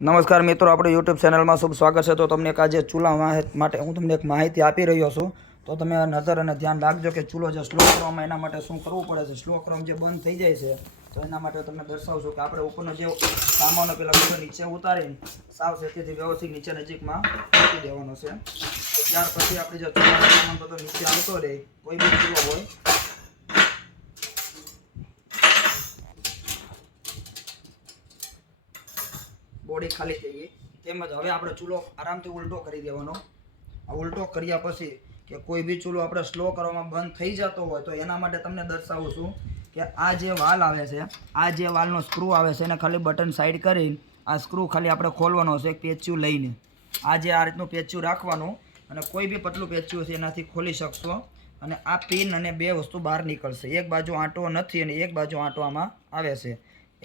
નમસ્કાર મિત્રો, આપણે યુટ્યુબ ચેનલમાં શુભ સ્વાગત છે. તો તમને એક આજે ચૂલા માટે હું તમને એક માહિતી આપી રહ્યો છું. તો તમે નજર અને ધ્યાન રાખજો કે ચૂલો જે સ્લો ક્રમ એના માટે શું કરવું પડે છે? સ્લો ક્રમ જે બંધ થઈ જાય છે, તો એના માટે તમને દર્શાવશું કે આપણે ઉપરનો જે સામાનો પેલા ઉપર નીચે ઉતારીને સાવ સેથી વ્યવસ્થિત નીચે નજીકમાં મૂકી દેવાનો છે. ત્યાર પછી આપણે જે ચૂલાનો સામાન બધો નીચે આવતો રહે, કોઈ બી ચૂલો હોય બોડી ખાલી થઈ ગઈ. તેમજ હવે આપણે ચૂલો આરામથી ઉલટો કરી દેવાનો. આ ઉલટો કર્યા પછી કે કોઈ બી ચૂલો આપણે સ્લો કરવામાં બંધ થઈ જતો હોય તો એના માટે તમને દર્શાવું છું કે આ જે વાલ આવે છે, આ જે વાલનો સ્ક્રૂ આવે છે, એને ખાલી બટન સાઈડ કરી આ સ્ક્રૂ ખાલી આપણે ખોલવાનો છે પેચ્યું લઈને. આ જે આ રીતનું પેચ્યું રાખવાનું અને કોઈ બી પતલું પેચ્યું છે એનાથી ખોલી શકશો. અને આ પિન અને બે વસ્તુ બહાર નીકળશે. એક બાજુ આંટો નથી અને એક બાજુ આંટો આમાં આવે છે.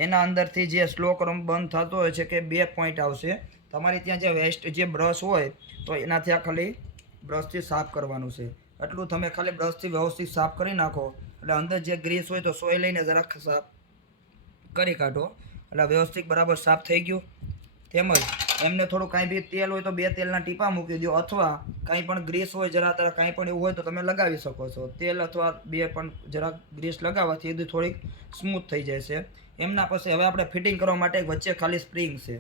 એના અંદરથી જે સ્લો ક્રમ બંધ થતો હોય છે કે બે પોઈન્ટ આવશે, તમારે ત્યાં જે વેસ્ટ જે બ્રશ હોય, તો એનાથી આ ખાલી બ્રશથી સાફ કરવાનું છે. એટલું તમે ખાલી બ્રશથી વ્યવસ્થિત સાફ કરી નાખો, એટલે અંદર જે ગ્રીસ હોય તો સોય લઈને જરાક સાફ કરી કાઢો. એટલે વ્યવસ્થિત બરાબર સાફ થઈ ગયું. તેમજ એમને થોડું કાંઈ બી તેલ હોય તો બે તેલના ટીપા મૂકી દો અથવા કાંઈ પણ ગ્રીસ હોય જરા તરા કાંઈ પણ એવું હોય તો તમે લગાવી શકો છો. તેલ અથવા બે પણ જરાક ગ્રીસ લગાવવાથી એ થોડીક સ્મૂથ થઈ જાય છે. એમના પછી હવે આપણે ફિટિંગ કરવા માટે વચ્ચે ખાલી સ્પ્રિંગ છે.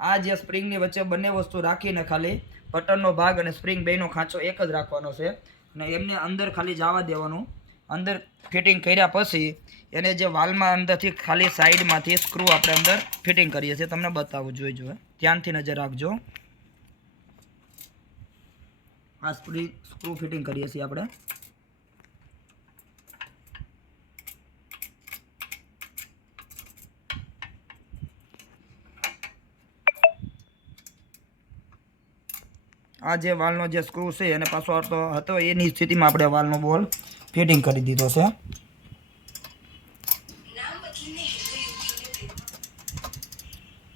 આ જે સ્પ્રિંગની વચ્ચે બંને વસ્તુ રાખીને ખાલી બટનનો ભાગ અને સ્પ્રિંગ બેનો ખાંચો એક જ રાખવાનો છે. અને એમને અંદર ખાલી જવા દેવાનું. અંદર ફિટિંગ કર્યા પછી એને જે વાલમાં અંદરથી ખાલી સાઈડમાંથી સ્ક્રૂ આપણે અંદર ફિટિંગ કરીએ છીએ. તમને બતાવું, જોઈ જોઈએ ધ્યાનથી નજર રાખજો. આ સ્ક્રૂ ફિટિંગ કરીએ છીએ આપણે. આ જે વાલનો જે સ્ક્રૂ છે એને પાછો હતો હતો, એની સ્થિતિમાં આપણે વાલનો બોલ ફિટિંગ કરી દીધો છે.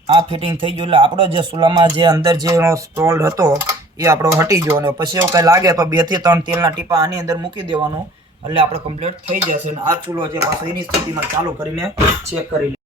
આ ફિટિંગ થઈ ગયું એટલે આપણો જે સુલામાં જે અંદર જે સ્ટોલ હતો, એ આપણો હટી ગયો પછી એવું કંઈ લાગે તો બેથી ત્રણ તેલના ટીપા આની અંદર મૂકી દેવાનું. એટલે આપણે કમ્પ્લીટ થઈ જશે અને આ ચૂલો જે પાછો એની સ્થિતિમાં ચાલુ કરીને ચેક કરી